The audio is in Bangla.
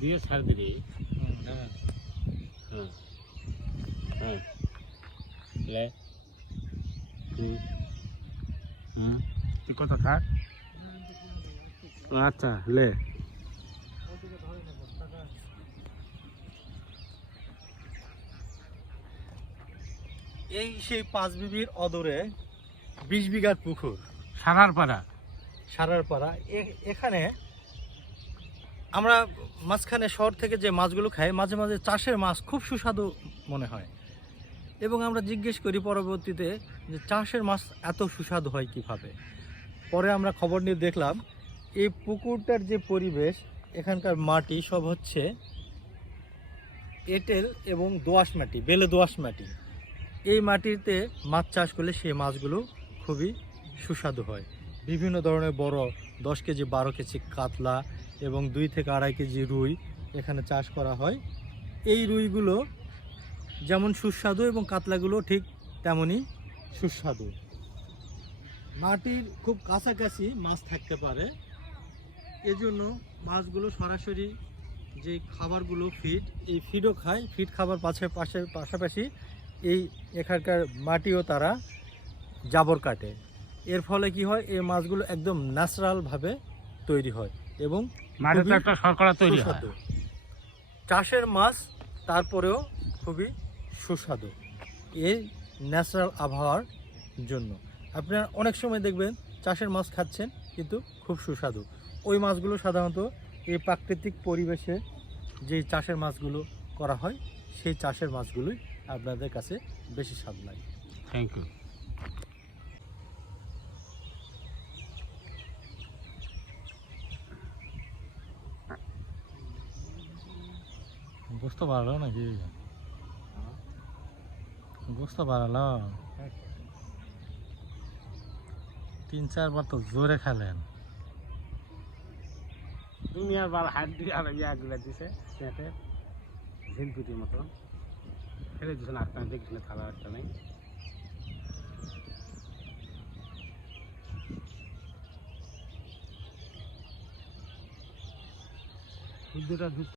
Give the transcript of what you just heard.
দিয়ে ছাড় দিলে হ্যাঁ হ্যাঁ হ্যাঁ লে তুই কথা থাক আচ্ছা লে এই সেই 5 বিবির অদূরে 20 বিঘার পুকুর সারার পাড়া এখানে আমরা মাঝখানে শহর থেকে যে মাছগুলো খাই মাঝে মাঝে চাষের মাছ খুব সুস্বাদু মনে হয় এবং আমরা জিজ্ঞেস করি পরবর্তীতে যে চাষের মাছ এত সুস্বাদু হয় কিভাবে। পরে আমরা খবর নিয়ে দেখলাম এই পুকুরটার যে পরিবেশ এখানকার মাটি সব হচ্ছে এঁটেল এবং দোআঁশ মাটি, বেলে দোআঁশ মাটি। এই মাটিতে মাছ চাষ করলে সেই মাছগুলো খুবই সুস্বাদু হয়। বিভিন্ন ধরনের বড় 10 কেজি 12 কেজি কাতলা এবং 2 থেকে 2.5 কেজি রুই এখানে চাষ করা হয়। এই রুইগুলো যেমন সুস্বাদু এবং কাতলাগুলো ঠিক তেমনই সুস্বাদু। মাটির খুব কাছাকাছি মাছ থাকতে পারে, এজন্য মাছগুলো সরাসরি যে খাবারগুলো ফিড, এই ফিডও খায়। ফিড খাবার পাশাপাশি এই এখানকার মাটিও তারা জাবর কাটে। এর ফলে কি হয়, এই মাছগুলো একদম ন্যাচারালভাবে তৈরি হয় এবং মাটিতে একটা শর্করা তৈরি হয়। চাষের মাছ তারপরেও খুবই সুস্বাদু এই ন্যাচারাল আবহাওয়ার জন্য। আপনারা অনেক সময় দেখবেন চাষের মাছ খাচ্ছেন কিন্তু খুব সুস্বাদু। ওই মাছগুলো সাধারণত এই প্রাকৃতিক পরিবেশে যে চাষের মাছগুলো করা হয় সেই চাষের মাছগুলোই আপনাদের কাছে বেশি স্বাদ লাগে। Thank you. বুঝতে পারলো নাকি? বুঝতে পারলো 3-4 বার তো জোরে খেলেন। তুমি আর বার হাত দিয়ে আর ইয়াগুলা দিছে পেটে ঝিলপিটির মতো ফেলে দিচ্ছেন। আটটা দেখিস না, থালা একটা নেই। দুধটা